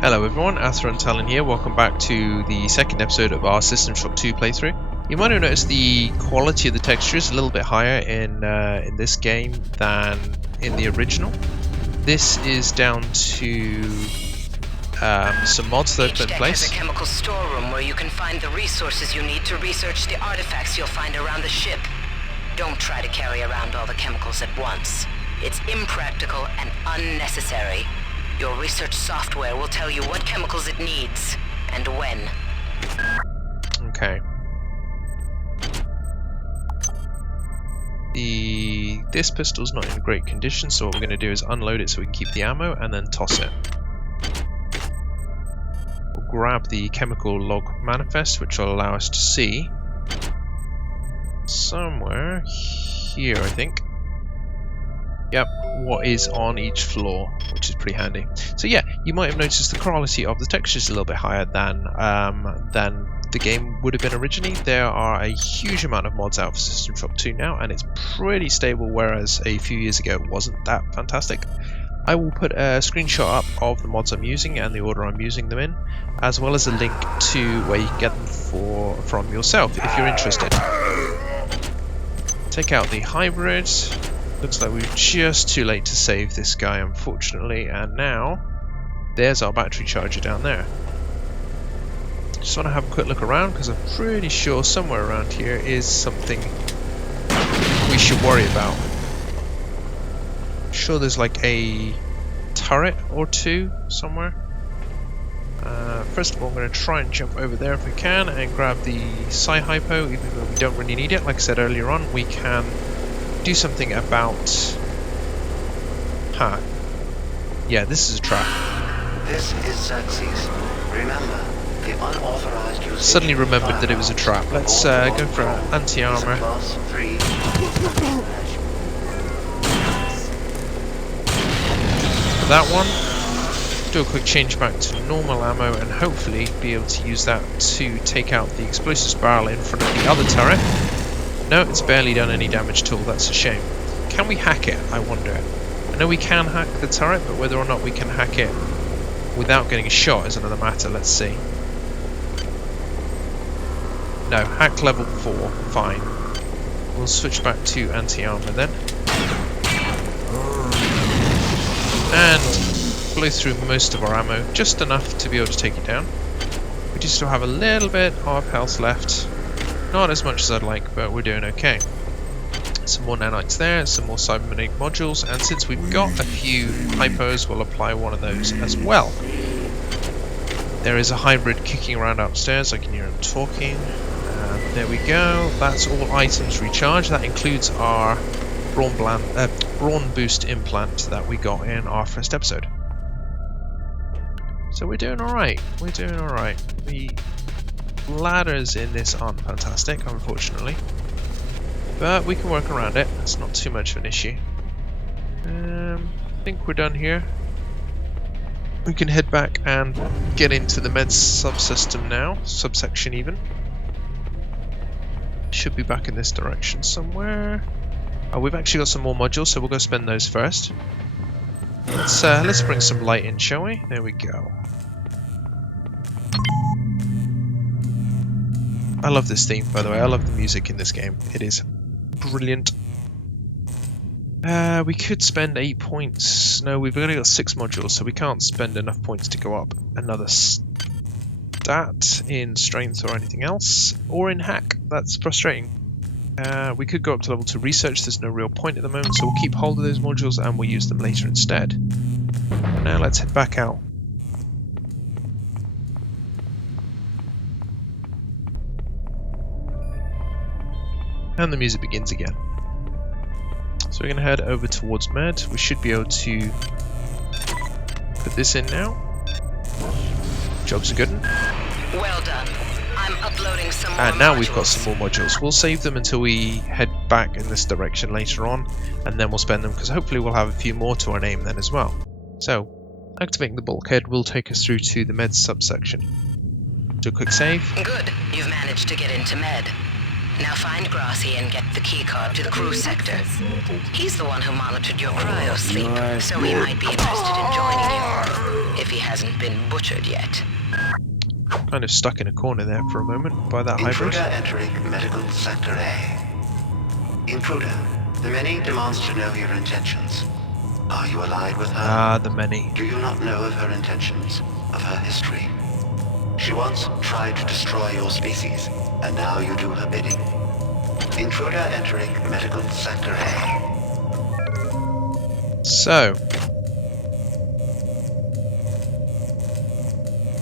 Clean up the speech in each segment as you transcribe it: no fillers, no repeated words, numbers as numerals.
Hello everyone, Athrun Talan here. Welcome back to the second episode of our System Shock 2 playthrough. You might have noticed the quality of the texture is a little bit higher in this game than in the original. This is down to some mods that I've put in place. Each deck has a chemical storeroom where you can find the resources you need to research the artifacts you'll find around the ship. Don't try to carry around all the chemicals at once. It's impractical and unnecessary. Your research software will tell you what chemicals it needs, and when. Okay. This pistol's not in great condition, so what we're going to do is unload it so we can keep the ammo, and then toss it. We'll grab the chemical log manifest, which will allow us to see somewhere here, I think. Yep, what is on each floor, which is pretty handy. So yeah, you might have noticed the quality of the texture is a little bit higher than the game would have been originally. There are a huge amount of mods out for System Shock 2 now, and it's pretty stable, whereas a few years ago it wasn't that fantastic. I will put a screenshot up of the mods I'm using and the order I'm using them in, as well as a link to where you can get them from yourself if you're interested. Take out the hybrid. Looks like we're just too late to save this guy, unfortunately, and now there's our battery charger down there. Just want to have a quick look around because I'm pretty sure somewhere around here is something we should worry about. I'm sure there's like a turret or two somewhere. First of all, I'm going to try and jump over there if we can and grab the Sci-Hypo, even though we don't really need it. Like I said earlier on, we can do something about... Yeah, this is a trap. This is Xerxes. Remember, the unauthorized use. Suddenly remembered that it was a trap. Let's go for anti-armor. Class 3. For that one, do a quick change back to normal ammo and hopefully be able to use that to take out the explosives barrel in front of the other turret. No, it's barely done any damage at all. That's a shame. Can we hack it, I wonder? I know we can hack the turret, but whether or not we can hack it without getting shot is another matter. Let's see. No, hack level 4. Fine. We'll switch back to anti-armor then. And blow through most of our ammo, just enough to be able to take it down. We do still have a little bit of health left. Not as much as I'd like, but we're doing okay. Some more nanites there, some more cybernetic modules, and since we've got a few hypos, we'll apply one of those as well. There is a hybrid kicking around upstairs, I can hear him talking. There we go, that's all items recharged. That includes our brawn boost implant that we got in our first episode. So we're doing alright, we're doing alright. The ladders in this aren't fantastic, unfortunately. But we can work around it, it's not too much of an issue. I think we're done here. We can head back and get into the meds subsystem now, subsection even. Should be back in this direction somewhere. Oh, we've actually got some more modules, so we'll go spend those first. Let's bring some light in, shall we? There we go. I love this theme, by the way. I love the music in this game. It is brilliant. We could spend 8 points. No, we've only got 6 modules, so we can't spend enough points to go up another stat in strength or anything else. Or in hack. That's frustrating. We could go up to level 2 research. There's no real point at the moment, so we'll keep hold of those modules and we'll use them later instead. Now let's head back out. And the music begins again. So we're going to head over towards med. We should be able to put this in now. Job's a good one. Well done. I'm uploading some more And now modules. we've got some more modules. We'll save them until we head back in this direction later on, and then we'll spend them because hopefully we'll have a few more to our name then as well. So, activating the bulkhead will take us through to the meds subsection. Do a quick save. Good. You've managed to get into med. Now find Grassy and get the keycard to the crew sector. He's the one who monitored your cryo sleep, so he might be interested in joining you, if he hasn't been butchered yet. Kind of stuck in a corner there for a moment by that hybrid. Intruder entering medical sector A. Intruder, the many demands to know your intentions. Are you allied with her? Ah, the many. Do you not know of her intentions, of her history? She once tried to destroy your species, and now you do her bidding. Intruder entering medical sector A. So,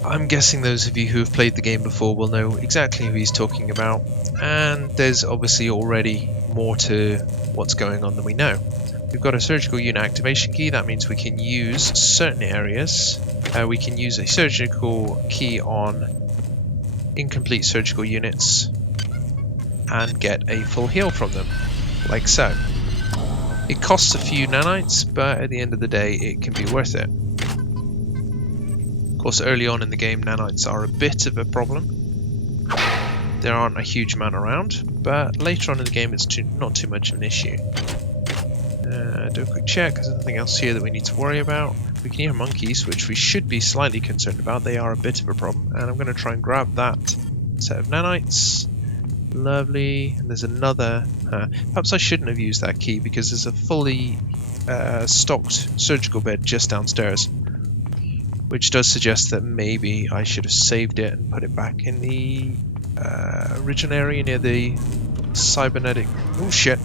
I'm guessing those of you who have played the game before will know exactly who he's talking about, and there's obviously already more to what's going on than we know. We've got a surgical unit activation key. That means we can use certain areas. We can use a surgical key on incomplete surgical units and get a full heal from them, like so. It costs a few nanites, but at the end of the day it can be worth it. Of course, early on in the game nanites are a bit of a problem. There aren't a huge amount around, but later on in the game it's not too much of an issue. Do a quick check, there's nothing else here that we need to worry about. We can hear monkeys, which we should be slightly concerned about. They are a bit of a problem, and I'm going to try and grab that set of nanites. Lovely. And there's another... perhaps I shouldn't have used that key, because there's a fully stocked surgical bed just downstairs, which does suggest that maybe I should have saved it and put it back in the original area near the cybernetic... Oh shit.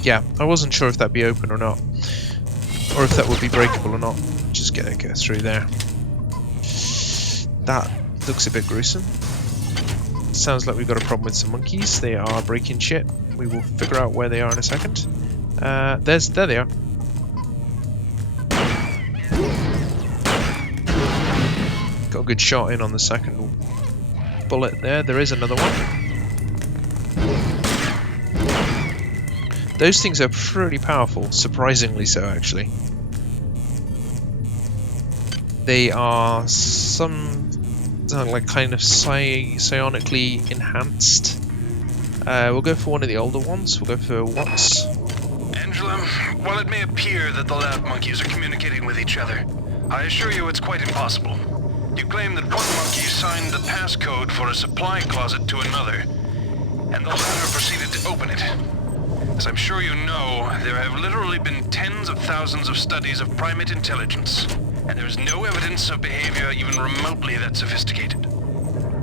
Yeah, I wasn't sure if that'd be open or not, or if that would be breakable or not. Just get through there. That looks a bit gruesome. Sounds like we've got a problem with some monkeys. They are breaking shit. We will figure out where they are in a second. There they are. Got a good shot in on the second bullet there. There is another one. Those things are pretty powerful, surprisingly so actually. They are like kind of psionically enhanced. We'll go for one of the older ones. We'll go for Watts. Angela, while it may appear that the lab monkeys are communicating with each other, I assure you it's quite impossible. You claim that one monkey signed the passcode for a supply closet to another, and the latter proceeded to open it. As I'm sure you know, there have literally been tens of thousands of studies of primate intelligence, and there is no evidence of behavior even remotely that sophisticated.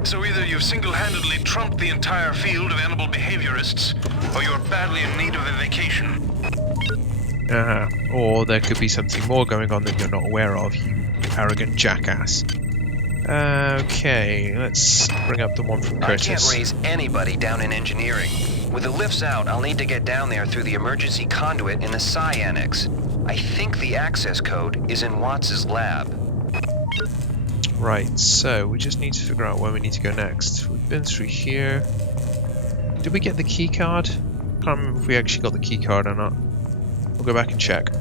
So either you've single-handedly trumped the entire field of animal behaviorists, or you're badly in need of a vacation. Or there could be something more going on that you're not aware of, you arrogant jackass. Okay, let's bring up the one from Curtis. I can't raise anybody down in engineering. With the lifts out, I'll need to get down there through the emergency conduit in the Psi Annex. I think the access code is in Watts' lab. Right, so we just need to figure out where we need to go next. We've been through here. Did we get the key card? Can't remember if we actually got the key card or not. We'll go back and check.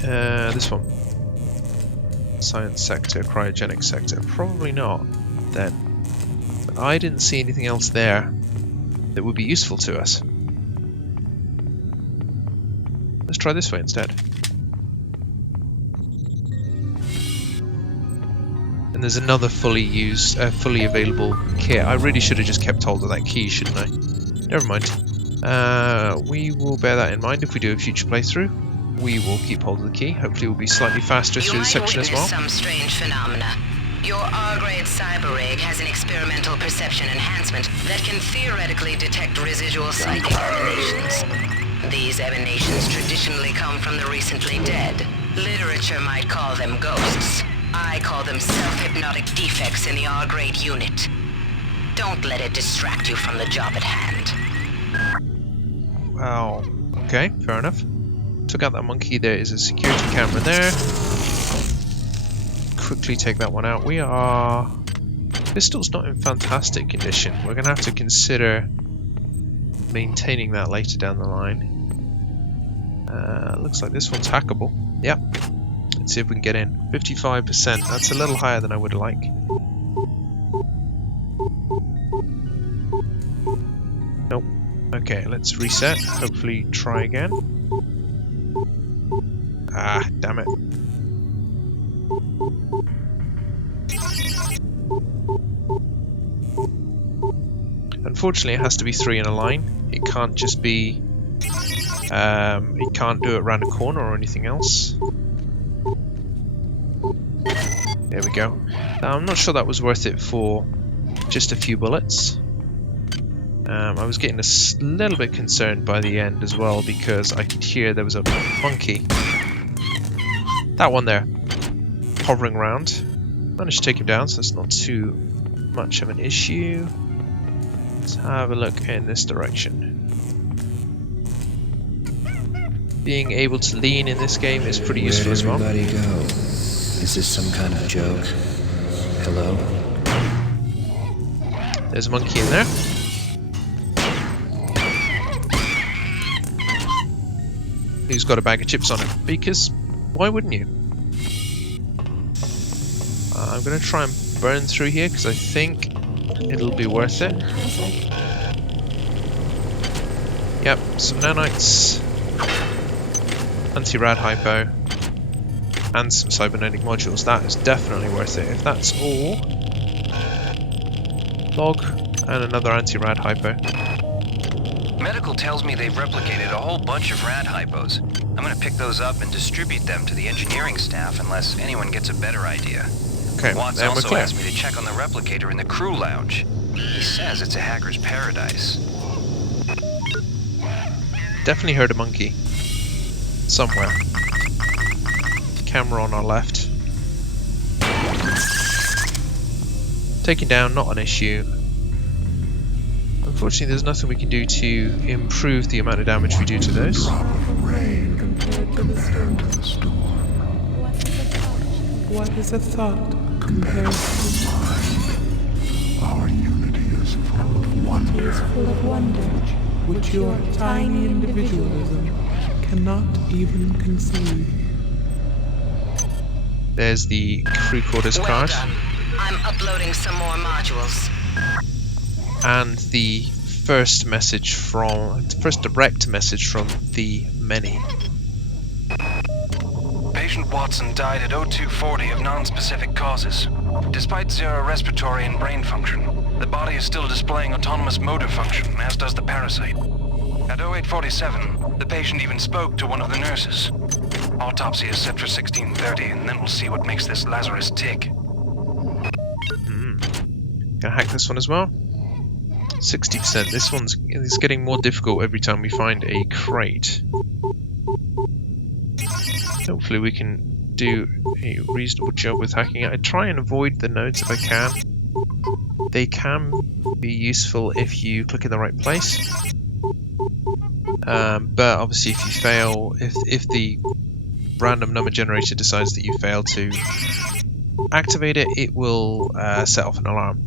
This one. Science sector, cryogenic sector. Probably not, then. But I didn't see anything else there that would be useful to us. Let's try this way instead. And there's another fully available kit. I really should have just kept hold of that key, shouldn't I? Never mind. We will bear that in mind if we do a future playthrough. We will keep hold of the key. Hopefully we'll be slightly faster through the section as well. You might witness some strange phenomena. Your R-grade cyber rig has an experimental perception enhancement that can theoretically detect residual psychic emanations. These emanations traditionally come from the recently dead. Literature might call them ghosts. I call them self-hypnotic defects in the R-grade unit. Don't let it distract you from the job at hand. Wow. Okay, fair enough. Took out that monkey. There is a security camera there. Quickly take that one out. Pistol's not in fantastic condition. We're going to have to consider maintaining that later down the line. Looks like this one's hackable. Yep. Let's see if we can get in. 55%. That's a little higher than I would like. Okay, let's reset. Hopefully try again. Ah, damn it. Unfortunately, it has to be 3 in a line. It can't just be... it can't do it around a corner or anything else. There we go. I'm not sure that was worth it for just a few bullets. I was getting a little bit concerned by the end as well because I could hear there was a monkey. That one there, hovering around. Managed to take him down, so it's not too much of an issue. Let's have a look in this direction. Being able to lean in this game is pretty useful as well. Where'd everybody go? Is this some kind of joke? Hello? There's a monkey in there. Who's got a bag of chips on him? Because why wouldn't you? I'm going to try and burn through here because I think it'll be worth it. Yep, some nanites, anti-rad hypo, and some cybernetic modules. That is definitely worth it. If that's all, log and another anti-rad hypo. Medical tells me they've replicated a whole bunch of rad hypos. I'm gonna pick those up and distribute them to the engineering staff unless anyone gets a better idea. Okay, Watts then we're also clear. asked me to check on the replicator in the crew lounge. He says it's a hacker's paradise. Definitely heard a monkey. Somewhere. Camera on our left. Taken down, not an issue. Unfortunately, there's nothing we can do to improve the amount of damage we do to those. What is a thought compared to the mind? Our unity is full of wonder. Is full of wonder, which your tiny individualism cannot even conceive. There's the crew quarters Well card. done. I'm uploading some more modules. And the first direct message from the many. Patient Watson died at 0240 of non-specific causes. Despite zero respiratory and brain function, the body is still displaying autonomous motor function, as does the parasite. At 0847, the patient even spoke to one of the nurses. Autopsy is set for 1630, and then we'll see what makes this Lazarus tick. Gonna hack this one as well. 60%. This one's is getting more difficult every time we find a crate. Hopefully we can do a reasonable job with hacking it. I try and avoid the nodes if I can. They can be useful if you click in the right place. But obviously if you fail, if the random number generator decides that you fail to activate it, it will set off an alarm.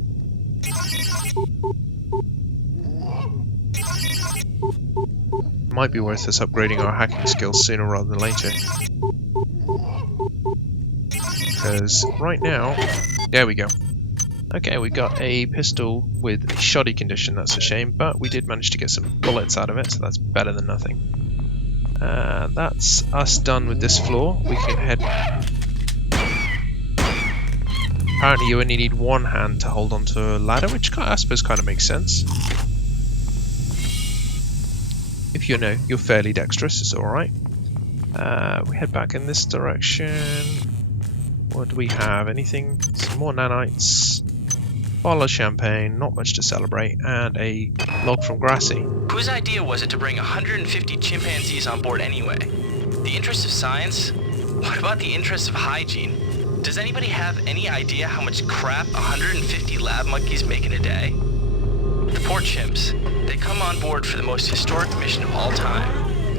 Might be worth us upgrading our hacking skills sooner rather than later. Because right now, there we go. Okay, we got a pistol with a shoddy condition, that's a shame, but we did manage to get some bullets out of it, so that's better than nothing. That's us done with this floor. We can head... Apparently you only need one hand to hold onto a ladder, which I suppose kind of makes sense. If you know you're fairly dexterous, it's alright. We head back in this direction. What do we have? Anything? Some more nanites. Bottle of champagne, not much to celebrate, and a log from Grassy. Whose idea was it to bring 150 chimpanzees on board anyway? The interest of science? What about the interest of hygiene? Does anybody have any idea how much crap 150 lab monkeys make in a day? The poor chimps. They come on board for the most historic mission of all time,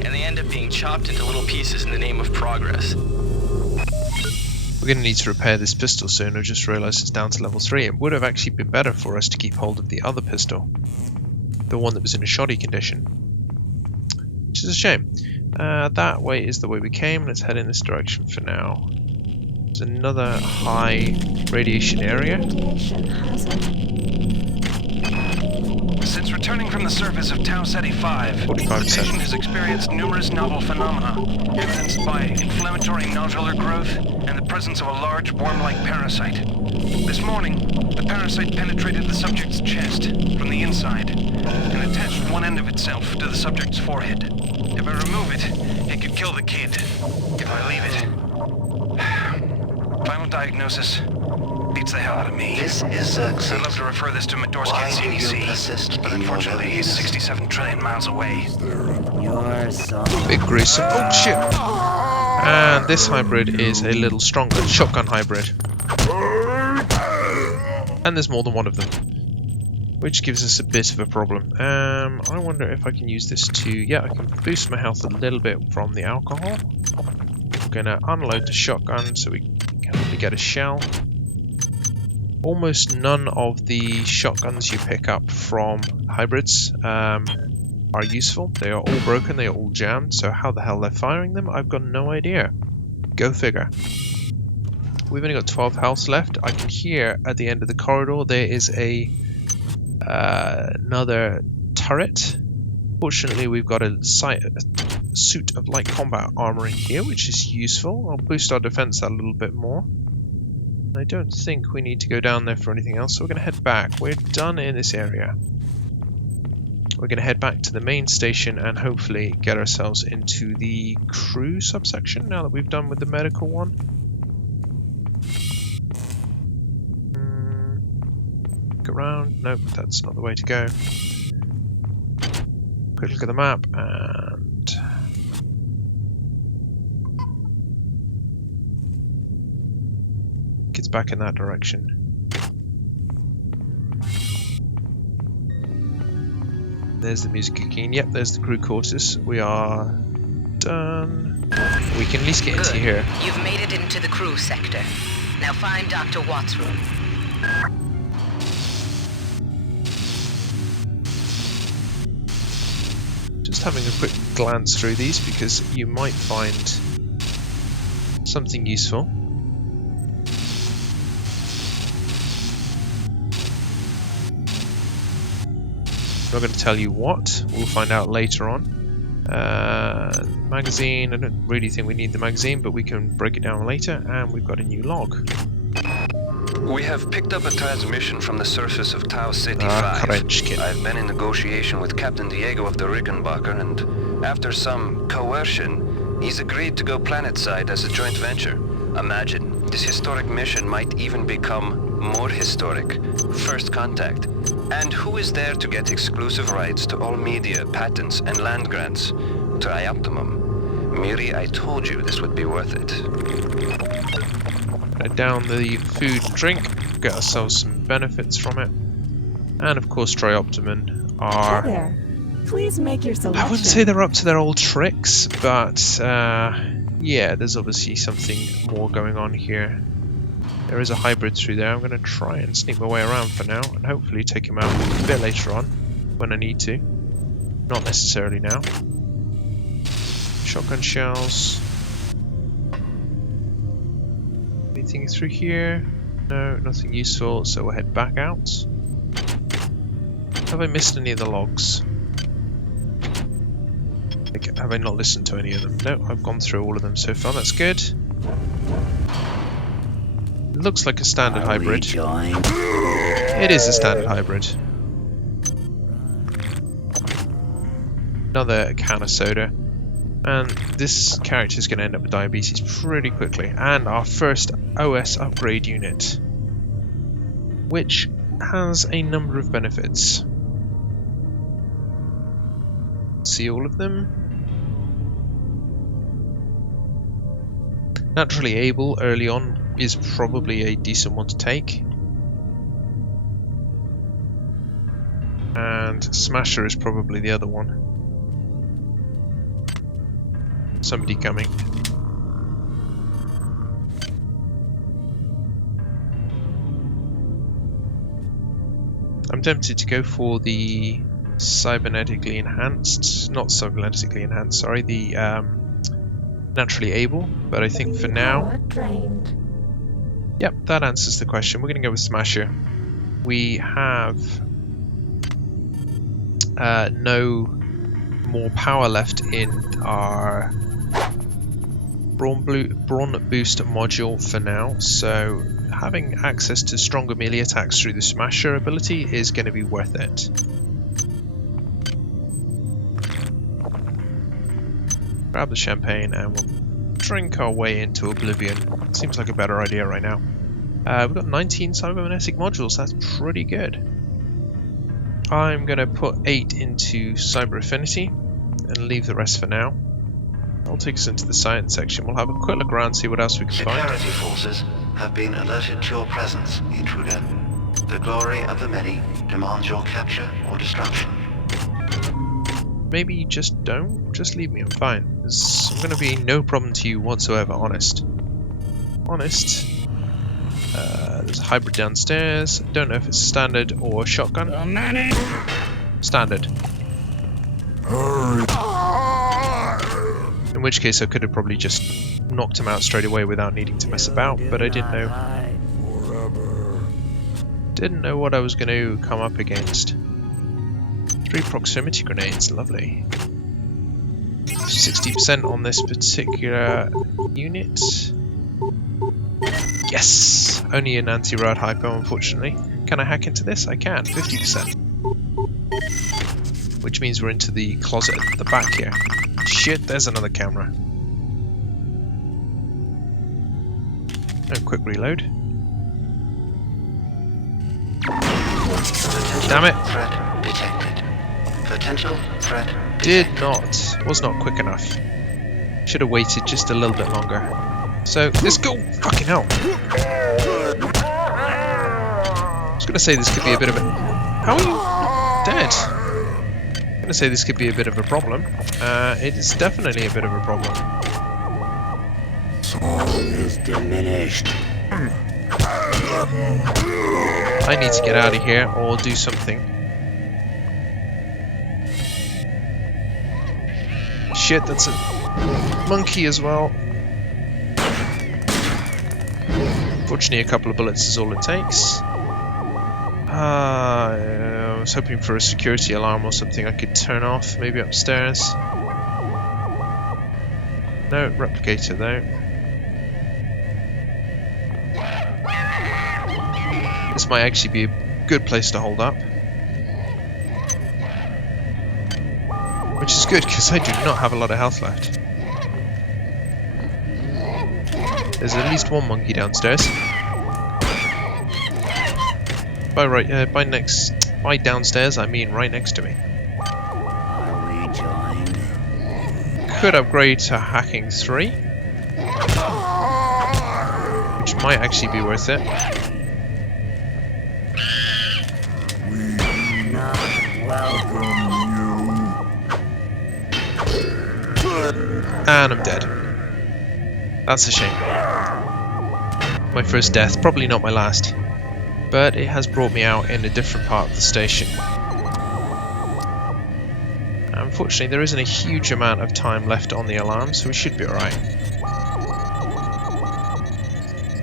and they end up being chopped into little pieces in the name of progress. We're going to need to repair this pistol soon. I just realised it's down to level 3. It would have actually been better for us to keep hold of the other pistol. The one that was in a shoddy condition. Which is a shame. That way is the way we came. Let's head in this direction for now. There's another high radiation area. Since returning from the surface of Tau Ceti 5, the 45%. patient has experienced numerous novel phenomena, evidenced by inflammatory nodular growth and the presence of a large worm-like parasite. This morning, the parasite penetrated the subject's chest from the inside and attached one end of itself to the subject's forehead. If I remove it, it could kill the kid. If I leave it... Final diagnosis. Beats the hell out of me. This is I'd love to refer this to Medorsky Why and do you CDC, persist but in your unfortunately he's loneliness? 67 trillion miles away. You're so... Big gruesome. Oh shit! And this hybrid is a little stronger. Shotgun hybrid. And there's more than one of them, which gives us a bit of a problem. I wonder if I can use this to... Yeah, I can boost my health a little bit from the alcohol. I'm gonna unload the shotgun so we can hopefully get a shell. Almost none of the shotguns you pick up from hybrids are useful. They are all broken, they are all jammed, so how the hell they're firing them, I've got no idea. Go figure. We've only got 12 health left. I can hear at the end of the corridor there is a another turret. Fortunately, we've got a suit of light combat armor in here, which is useful. I'll boost our defense a little bit more. I don't think we need to go down there for anything else, so we're going to head back. We're done in this area. We're going to head back to the main station and hopefully get ourselves into the crew subsection now that we've done with the medical one. Look around. Nope, that's not the way to go. Quick look at the map and... Gets back in that direction. There's the music keen. Yep, there's the crew quarters. We are done. We can at least get into here. You've made it into the crew sector. Now find Dr. Watt's room. Just having a quick glance through these because you might find something useful. I'm not going to tell you what, we'll find out later on. Magazine, I don't really think we need the magazine, but we can break it down later, and we've got a new log. We have picked up a transmission from the surface of Tau Ceti 5. Krenchkin. I've been in negotiation with Captain Diego of the Rickenbacker, and after some coercion, he's agreed to go planetside as a joint venture. Imagine, this historic mission might even become more historic. First contact. And who is there to get exclusive rights to all media, patents, and land grants? Trioptimum. Miri, I told you this would be worth it. Down the food and drink, get ourselves some benefits from it. And of course Trioptimum are... Hi there. Please make your selection. I wouldn't say they're up to their old tricks, but yeah, there's obviously something more going on here. There is a hybrid through there. I'm going to try and sneak my way around for now and hopefully take him out a bit later on when I need to. Not necessarily now. Shotgun shells. Anything through here? No, nothing useful, so we'll head back out. Have I missed any of the logs? Have I not listened to any of them? No, I've gone through all of them so far, that's good. It looks like a standard hybrid. It is a standard hybrid. Another can of soda. And this character is going to end up with diabetes pretty quickly. And our first OS upgrade unit, which has a number of benefits. See all of them? Naturally able early on is probably a decent one to take. And Smasher is probably the other one. Somebody coming. I'm tempted to go for the cybernetically enhanced, not cybernetically enhanced, sorry, the naturally able, but I think for now, yep, that answers the question. We're going to go with Smasher. We have no more power left in our brawn boost module for now, so having access to stronger melee attacks through the Smasher ability is going to be worth it. Grab the champagne and we'll drink our way into oblivion. Seems like a better idea right now. We've got 19 cybernetic modules, that's pretty good. I'm going to put 8 into cyber affinity and leave the rest for now. That'll take us into the science section. We'll have a quick look around, see what else we can find. Security forces have been alerted to your presence, intruder. The glory of the many demands your capture or destruction. Maybe just don't. Just leave me, I'm fine. I'm going to be no problem to you whatsoever, honest. Honest. There's a hybrid downstairs. Don't know if it's standard or shotgun. Standard. In which case I could have probably just knocked him out straight away without needing to mess about, but I didn't know. Didn't know what I was going to come up against. 3 proximity grenades, lovely. 60% on this particular unit. Yes! Only an anti-rad hypo, unfortunately. Can I hack into this? I can, 50%. Which means we're into the closet at the back here. Shit, there's another camera. Oh, quick reload. Damn it! Threat detected. Potential threat Was not quick enough. Should have waited just a little bit longer. So, let's go! Fucking hell! I was gonna say this could be a bit of a... How are you dead? I'm gonna say this could be a bit of a problem. It is definitely a bit of a problem. Song is diminished. I need to get out of here or do something. Shit, that's a monkey as well. Fortunately, a couple of bullets is all it takes. I was hoping for a security alarm or something I could turn off, maybe upstairs. No, replicator though. This might actually be a good place to hold up. Which is good, because I do not have a lot of health left. There's at least one monkey downstairs. By downstairs, I mean right next to me. Could upgrade to hacking 3, which might actually be worth it. And I'm dead. That's a shame. My first death, probably not my last. But it has brought me out in a different part of the station. Unfortunately, there isn't a huge amount of time left on the alarm, so we should be alright.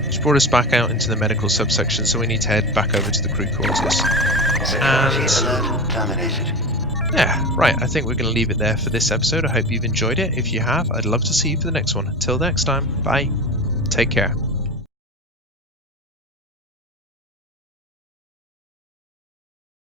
Which brought us back out into the medical subsection, so we need to head back over to the crew quarters. And yeah, right, I think we're going to leave it there for this episode. I hope you've enjoyed it. If you have, I'd love to see you for the next one. Until next time, bye. Take care.